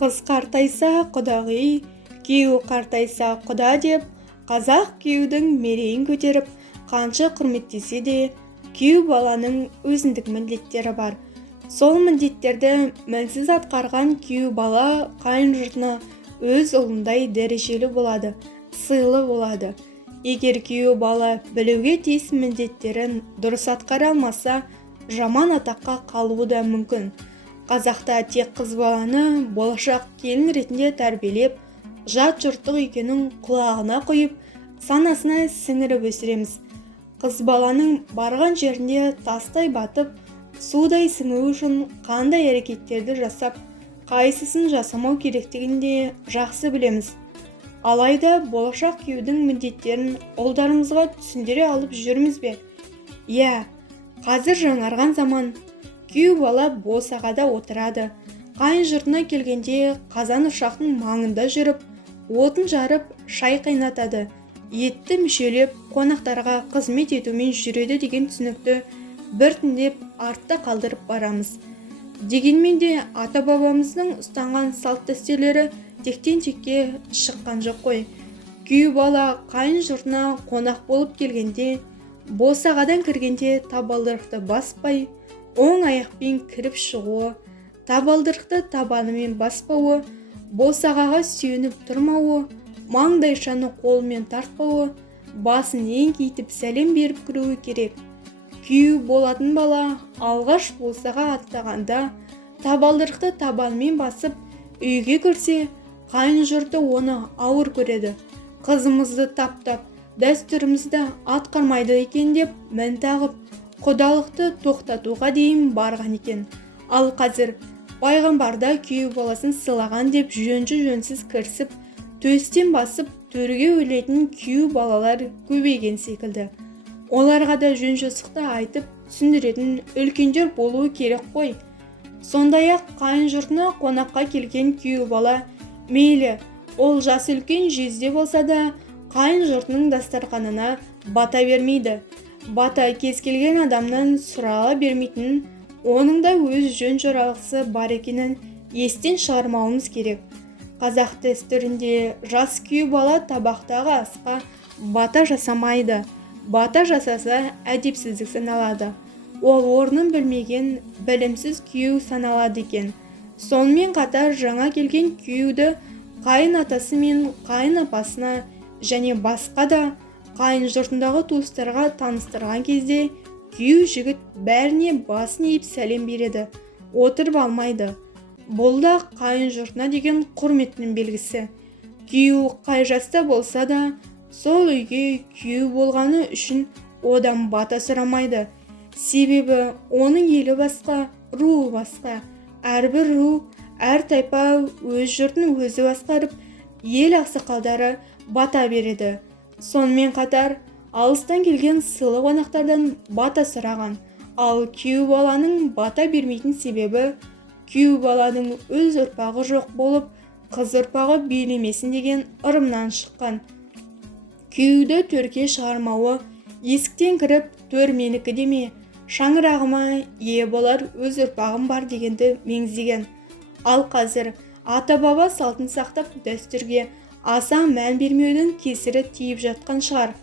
Қыз қартайса құдағи, күйеу қартайса құда деп, қазақ күйеудің мерейін көтеріп, қанша құрметтесе де, күйеу баланың өзіндік міндеттері бар. Сол міндеттерді мінсіз атқарған күйеу бала қайын жұртына өз ұлындай дәрежелі болады, сыйлы болады. Егер күйеу бала білуге тиіс міндеттерін дұрыс атқара алмаса, жаман атаққа қалуы да мүмкін. Қазақта тек қыз баланы болашақ келін ретінде тәрбиелеп, жат жұрттық екенін құлағына құйып, санасына сіңіріп өсіреміз. Қыз баланың барған жерінде тастай батып, судай сіңуі үшін қандай әрекеттерді жасап, қайсысын жасамау керектігін де жақсы білеміз. Алайда болашақ күйеудің міндеттерін ұлдарымызға түсіндіре алып жүрміз бе? Иә, қазір жаңарған заман. Күйеу бала босағада отырады. Қайын жұртына келгенде қазан ошақтың маңында жүріп, отын жарып, шай қайнатады. Етті мүшелеп, қонақтарға қызмет етумен жүреді деген түсінікті біртіндеп артта қалдырып барамыз. Дегенмен де ата-бабамыздың ұстанған салт-дәстүрлері тектен текке шыққан жоқ қой. Күйеу бала қайын жұртына қонақ болып келгенде, босағадан кіргенде табалдырықты баспай, оң аяқпен кіріп шығуы, табалдырықты табанымен баспауы, босағаға сүйеніп тұрмауы, маңдайшаны қолымен тартпауы, басын еңкейтіп сәлем беріп кіруі керек. Күйеу болатын бала алғаш босаға аттағанда табалдырықты табанымен басып үйге кірсе, қайын жұрты оны ауыр көреді. Қызымызды таптап, дәстүрімізді атқармайды екен деп мін тағып, құдалықты тоқтатуға дейін барған екен. Ал қазір пайғамбарда күйеу баласын сыйлаған деп жөнсіз кірісіп, төстен басып, төрге өлетін күйеу балалар көбейген секілді. Оларға да жөн-жосықты айтып, түсіндіретін үлкендер болуы керек қой. Сондай-ақ қайын жұртына қонаққа келген күйеу бала, мейлі, ол жасы үлкен жезде болса да, қайын жұртының дастарханына бата бермейді. Бата кез келген адамнан сұрала бермейтінін, оның да өз жөн жоралғысы бар екенін естен шығармауымыз керек. Қазақ дәстүрінде жас күйеу бала табақтағы асқа бата жасамайды. Бата жасаса әдепсіздік саналады. Ол орнын білмеген білімсіз күйеу саналады екен. Сонымен қатар жаңа келген күйеуді қайын атасы мен қайын апасына және басқа да қайын жұртындағы туыстарға таныстырған кезде күйеу жігіт бәріне басын иіп сәлем береді, отырып алмайды. Бұл да қайын жұртына деген құрметтің белгісі. Күйеу қай жаста болса да, сол үйге күйеу болғаны үшін одан бата сұрамайды. Себебі оның елі басқа, руы басқа. Әрбір ру, әр тайпа өз жұртын өзі басқарып, ел ақсақалдары бата береді. Сонымен қатар, алыстан келген сыйлы қонақтардан бата сұраған. Ал күйеу баланың бата бермейтін себебі, күйеу баланың өз ұрпағы жоқ болып, қыз ұрпағы билемесін деген ырымнан шыққан. Күйеуді төрге шығармауы, есіктен кіріп, төр менікі деме, шаңырағыма ие болар өз ұрпағым бар дегенді меңзеген. Ал қазір ата-баба салтын сақтап дәстүрге аса мән бермеудің кесірі тиіп жатқан шығар.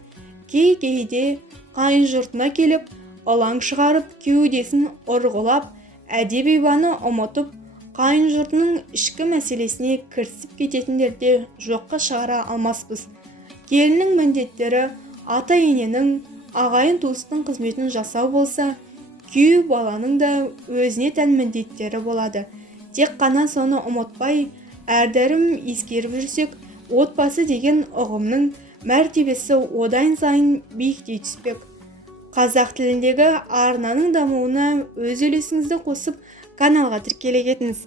Кей-кейде қайын жұртына келіп, ылаң шығарып, кеудесін ұрғылап, әдеп-ибаны ұмытып, қайын жұртының ішкі мәселесіне кірісіп кететіндерде жоққа шығара алмаспыз. Келіннің міндеттері ата-ененің, ағайын туыстың қызметін жасау болса, күйеу баланың да өзіне тән міндеттері болады. Тек қана соны ұмытпай, әрдәрім ескеріп жүрсек, отбасы деген ұғымның мәртебесі одан сайын биіктей түспек. Қазақ тіліндегі арнаның дамуына өз үлесіңізді қосып, каналға тіркеле кетіңіз.